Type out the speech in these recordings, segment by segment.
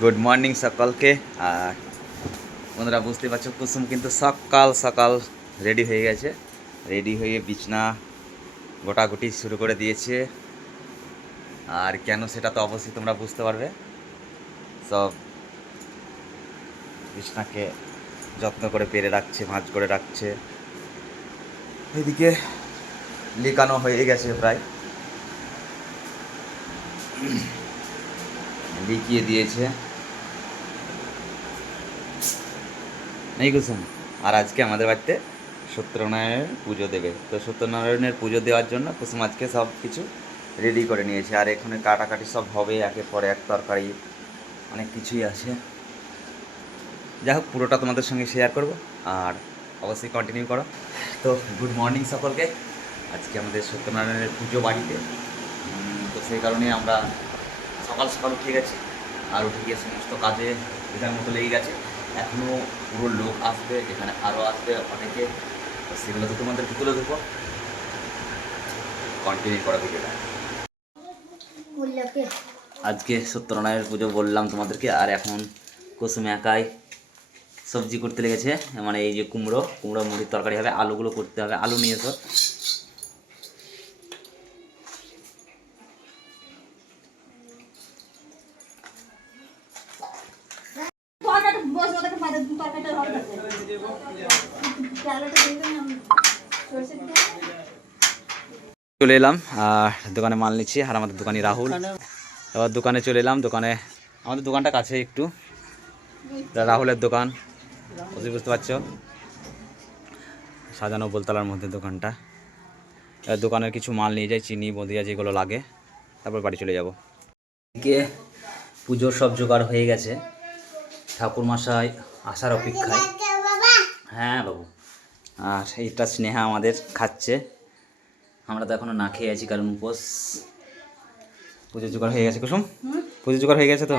Good morning সকলকে। আর বন্ধুরা বুঝতে পারছো কুসুম কিন্তু সকাল সকাল রেডি হয়ে গেছে, রেডি হয়ে বিছনা গোটাগুটি শুরু করে দিয়েছে। আর কেন সেটা তো অবশ্যই তোমরা বুঝতে পারবে। সব বিছনাকে যত্ন করে পেরে রাখছে, ভাঁজ করে রাখছে। এদিকে লিকানো হয়ে গেছে, প্রায় লিখিয়ে দিয়েছে এই কুসুম। আর আজকে আমাদের বাড়িতে সত্যনারায়ণের পুজো দেবে, তো সত্যনারায়ণের পুজো দেওয়ার জন্য কুসুম আজকে সব কিছু রেডি করে নিয়েছে। আর এখানে কাটাকাটি সব হবে, একের পর এক তরকারি অনেক কিছুই আছে। যাই হোক, পুরোটা তোমাদের সঙ্গে শেয়ার করব, আর অবশ্যই কন্টিনিউ করো। তো গুড মর্নিং সকলকে। আজকে আমাদের সত্যনারায়ণের পুজো বাড়িতে, তো সেই কারণে আমরা সকাল সকাল উঠে গেছি। আর উঠে গিয়ে সমস্ত কাজে এটার মতো লেগে গেছে। এখনও পুরো লোক আসবে, এখানে আরও আসবে অনেকে, তো সেগুলো তো তোমাদেরকে তুলে দেবো। কন্টিনিউ করা ভিডিওটা। আজকে সত্যনারায়ণের পুজো বললাম তোমাদেরকে, আর এখন কুসুম একাই সবজি করতে লেগেছে। মানে এই যে কুমড়ো মুড়ির তরকারি হবে, আলুগুলো করতে হবে। আলু নিয়ে এসো। চলে এলাম আর দোকানে মাল নিচ্ছি। আর আমাদের দোকানি রাহুল, এবার দোকানে চলে এলাম। দোকানে আমাদের দোকানটা কাছে একটু, রাহুলের দোকান, বুঝতে পারছো, সাজানো বোলতলার মধ্যে দোকানটা। এবার দোকানের কিছু মাল নিয়ে যাই, চিনি বদিয়া যেগুলো লাগে, তারপর বাড়ি চলে যাব। এদিকে পুজোর সব জোগাড় হয়ে গেছে, ঠাকুরমশাই আসার অপেক্ষায়। হ্যাঁ বাবু। আর এইটা স্নেহা আমাদের খাচ্ছে, আমরা তো এখনো না খেয়ে আছি, কারণ উপোস। পুজোর জোগাড় হয়ে গেছে কুসুম, পুজোর জোগাড় হয়ে গেছে তো।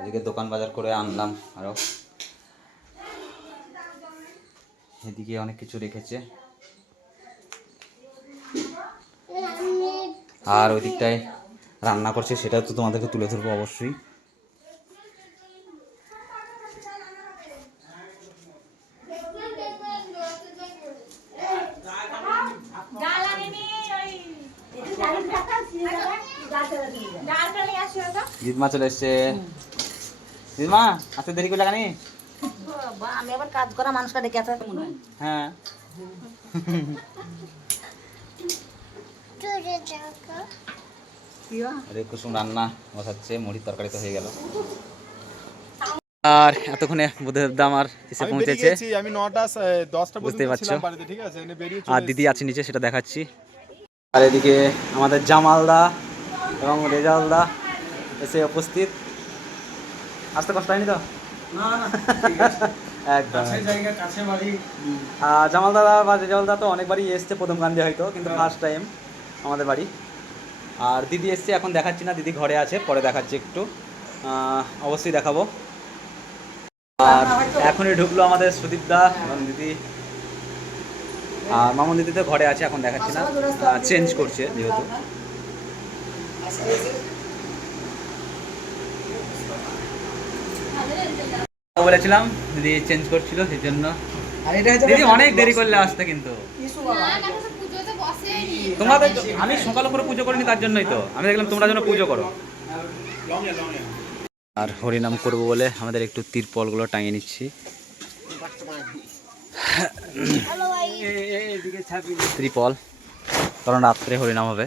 এদিকে দোকান বাজার করে আনলাম আরও, এদিকে অনেক কিছু রেখেছে। আর ওই দিকটায় রান্না করছে, সেটা তো তোমাদেরকে তুলে ধরবো অবশ্যই। জিতমা চলে এসছে। জিতমা আসতে দেরি করে লাগানি। আমি আবার কাজ করা মানুষটা ডেকে আছে। হ্যাঁ আরে কুসুম রান্না বসাচ্ছে, মুড়ির তরকারি তো হয়ে গেল। আর এতক্ষণে বুধের দাম আর এসে পৌঁছেছে, আমি 9টা-10টা বুঝতে পর্যন্ত পারছো। ছিলাম বাড়িতে, ঠিক আছে, এনে বেরিয়ে চলে আর দিদি আছে নিচে, সেটা দেখাচ্ছি। আর এদিকে আমাদের জামালদা এবং রেজালদা এসে উপস্থিত। আসতে কষ্ট হয়নি তো? না না, একদম। কাছে জায়গা, কাছে বাড়ি। জামালদা বা রেজালদা তো অনেকবারই এসছে, প্রথম গান্ধী হয়তো, কিন্তু ফার্স্ট টাইম আমাদের বাড়ি। আর দিদি এসছে, এখন দেখাচ্ছি না, দিদি ঘরে আছে, পরে দেখাচ্ছি একটু, অবশ্যই দেখাবো। আর এখনই ঢুকলো আমাদের সুদীপদা এবং দিদি। আর মামুন দিদি তো ঘরে আছে, এখন দেখাচ্ছি না, চেঞ্জ করছে যেহেতু। বলেছিলাম দিদি চেঞ্জ করছিল, সেই জন্য। দিদি অনেক দেরি করলে আসতে, কিন্তু তোমাদের আমি সকাল করে পুজো করিনি, তার জন্যই তো আমি দেখলাম তোমরা যেন পুজো করো। আর হরিনাম করবো বলে আমাদের একটু তিরপলগুলো টাঙিয়ে নিচ্ছি। ত্রিপল, কারণ রাত্রে হরিনাম হবে।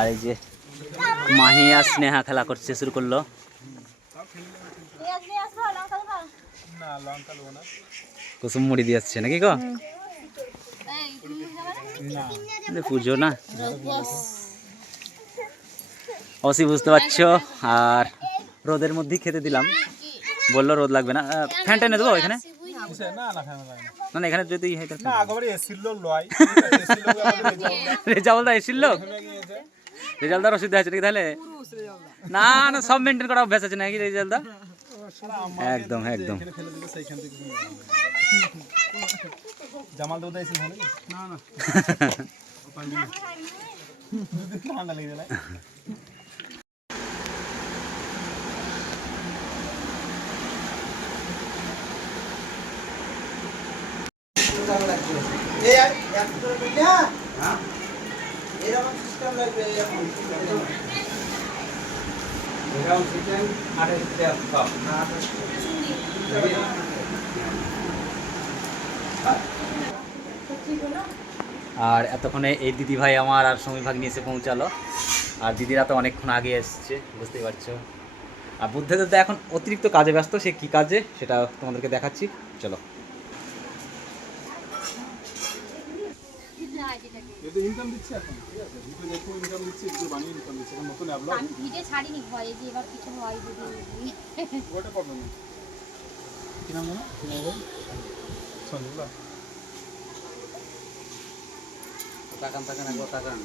আর এই যে মাহি আর স্নেহা খেলা করছে, শুরু করলো। কুসুম মুড়ি দিয়ে আসছে নাকি গো? পুজো না, অবশ্যই বুঝতে পারছো। আর রোদের মধ্যেই খেতে দিলাম, বললো রোদ লাগবে না, ফ্যান টেনে দেবো এখানে। না না, এখানে যদি রেজালদা এসির লোক, রেজালদার অসুবিধা আছে নাকি তাহলে? না না, সব মেনটেন করা অভ্যাস আছে নাকি রেজালদা? একদম একদম। ঠান্ডা লেগে গেল আর এতক্ষণে এই দিদি ভাই আমার আর সমী ভাগ নিয়ে এসে পৌঁছালো। আর দিদিরা তো অনেকক্ষণ আগে এসছে, বুঝতেই পারছো। আর বুদ্ধদেব তো এখন অতিরিক্ত কাজে ব্যস্ত, সে কী কাজে সেটা তোমাদেরকে দেখাচ্ছি, চলো। ইনকাম দিচ্ছে এখন, ঠিক আছে, দুটো দেখো ইনকাম দিচ্ছে, একটু বানিয়ে ইনকাম দিচ্ছে, এখন নতুন অ্যাপ আমি ভিডিও ছাড়িনি ভয়ে যে এবার কিছু হয় যদি ওটা প্রবলেম নেই। কি নাম জানো? কি নাম বল? সঞ্জুলা। তাকান তাকান একবার তাকান।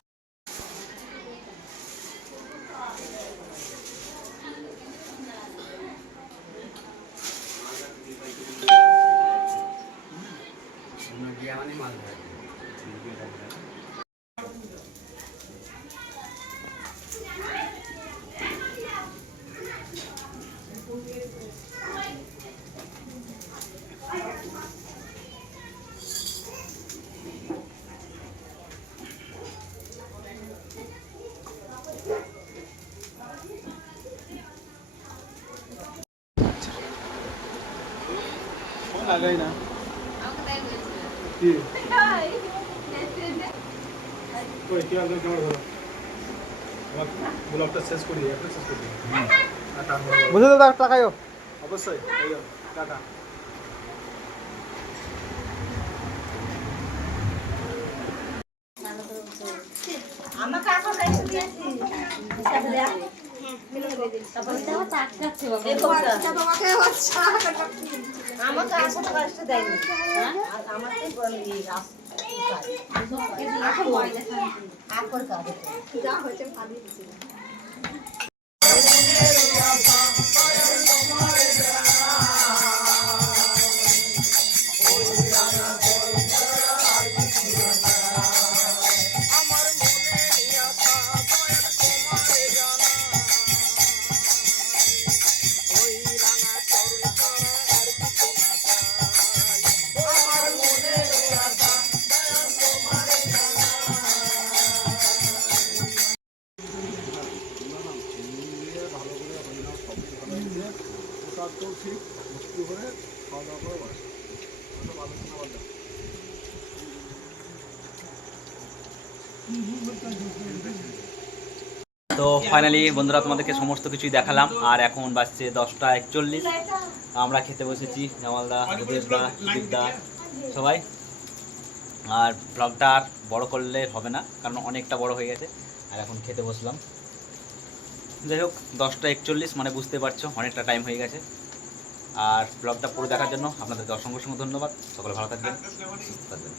ফোন লাগাই না। কি? কই কি আলো ক্যামেরা ধরো। আমার ব্লগটা শেষ করি, এখন শেষ করি। বুঝে দাও টাকায়ও। অবশ্যই, এই যাও, টাটা। আমাকে এখন কাছে দিয়েছি হিসাবে দেয়া আমাকে 100 টাকা এক্সট্রা দেয়নি আর আমাকে যা হয়েছে ভালোই দিচ্ছে। ঠিক ভর্তি করে খাওয়া দাওয়া করে বাস ভালো খাবার দাও। তো ফাইনালি বন্ধুরা তোমাদেরকে সমস্ত কিছুই দেখালাম। আর এখন বাজছে 10:41, আমরা খেতে বসেছি, জামালদা, দেবদা, সুদীপদা সবাই। আর ব্লগটা আর বড় করলে হবে না, কারণ অনেকটা বড় হয়ে গেছে। আর এখন খেতে বসলাম। যাই হোক, 10:41 মানে বুঝতে পারছো অনেকটা টাইম হয়ে গেছে। আর ব্লগটা পুরো দেখার জন্য আপনাদেরকে অসংখ্য ধন্যবাদ। সকলে ভালো থাকবেন, সুস্থ থাকবেন।